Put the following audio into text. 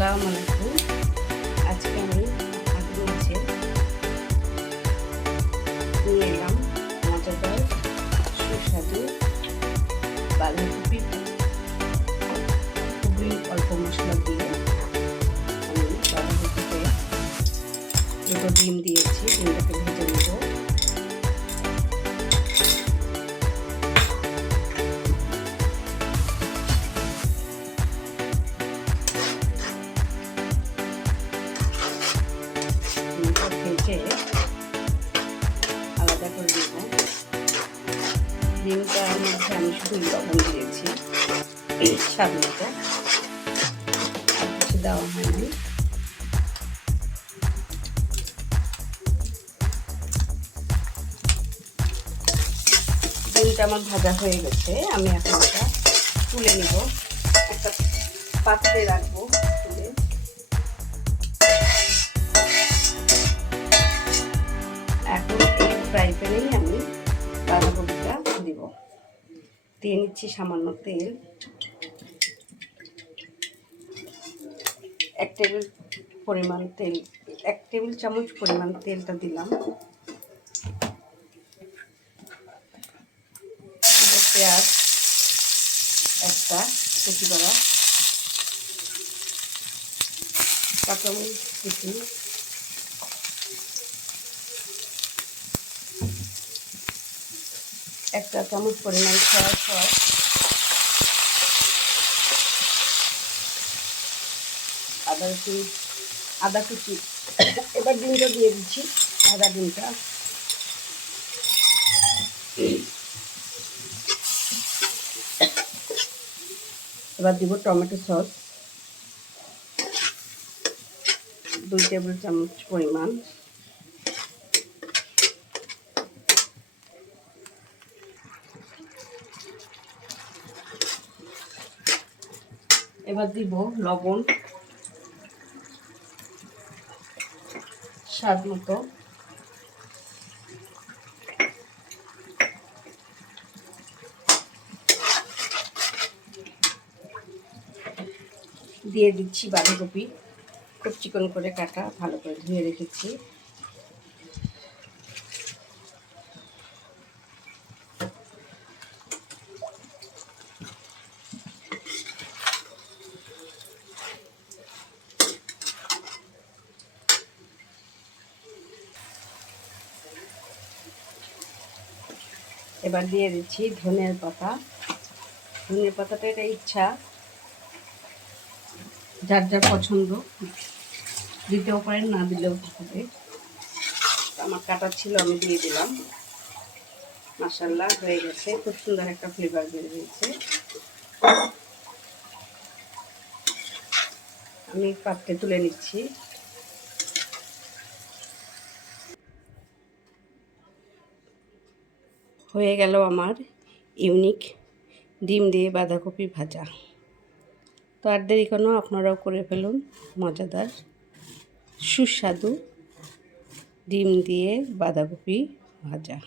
আসসালামু আলাইকুম আজকে আমি আগ্রহ মাছে নিয়ে এলাম মজাদার সুস্বাদু বাঁধাকপি খুবই অল্প মশলা দিয়ে আমি বাঁধাকপিতে দুটো ডিম দিয়েছি, ডিমটাকে ভেজে নেব। ভেজে আলাদা করে দেব। ডিমটার মধ্যে আমি শুধু লবণ দিয়েছি, স্বাদ মতো। কিছু দেওয়া হয়নি। ডিমটা আমার ভাজা হয়ে গেছে, আমি এখন এটা তুলে নিব। একটা পাত্রে রাখব। দিয়ে নিচ্ছি সামান্য তেল। এক টেবিল পরিমাণ তেল, এক টেবিল চামচ পরিমাণ তেলটা দিলাম। পেঁয়াজ একটা কুচি করা। কাঁচামরিচ কুচি। একটা চামচ পরিমাণ সয়া সস। আদা কুচি আদা কুচি। এবার ডিমটা দিয়ে দিচ্ছি, আদা ডিমটা। এবার দিব টমেটো সস। দুই টেবিল চামচ পরিমাণ। এবার দিব লবণ, স্বাদ মতো। দিয়ে দিচ্ছি বাঁধাকপি। খুব চিকন করে কাটা, ভালো করে ধুয়ে রেখেছি। এবার দিয়ে দিচ্ছি ধনের পাতা। ধনের পাতাটা এটা ইচ্ছা, যার যার পছন্দ। দিতেও পারেন, না দিলেও হবে। আমার কাটা ছিল, আমি দিয়ে দিলাম। মাসাল্লাহ হয়ে গেছে। খুব সুন্দর একটা ফ্লেভার বের হয়েছে। আমি পাত্রে তুলে নিচ্ছি। হয়ে গেল আমার ইউনিক ডিম দিয়ে বাঁধাকপি ভাজা। তো আর দেরি কোনো? আপনারাও করে ফেলুন, মজাদার, সুস্বাদু ডিম দিয়ে বাঁধাকপি ভাজা।